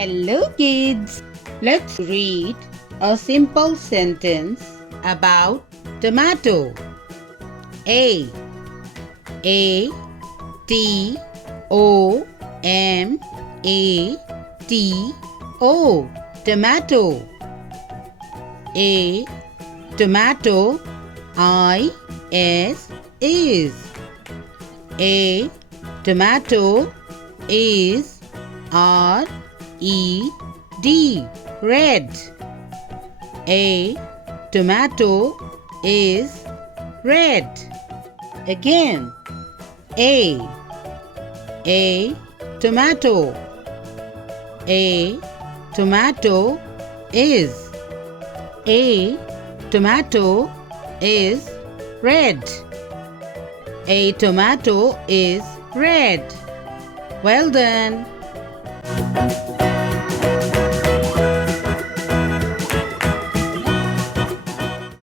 Hello kids! Let's read a simple sentence about tomato. A T O M A T O Tomato. A tomato. I S is. A tomato is R E D red. A tomato is red. Again. A tomato. A tomato is. A tomato is red. A tomato is red. Well done.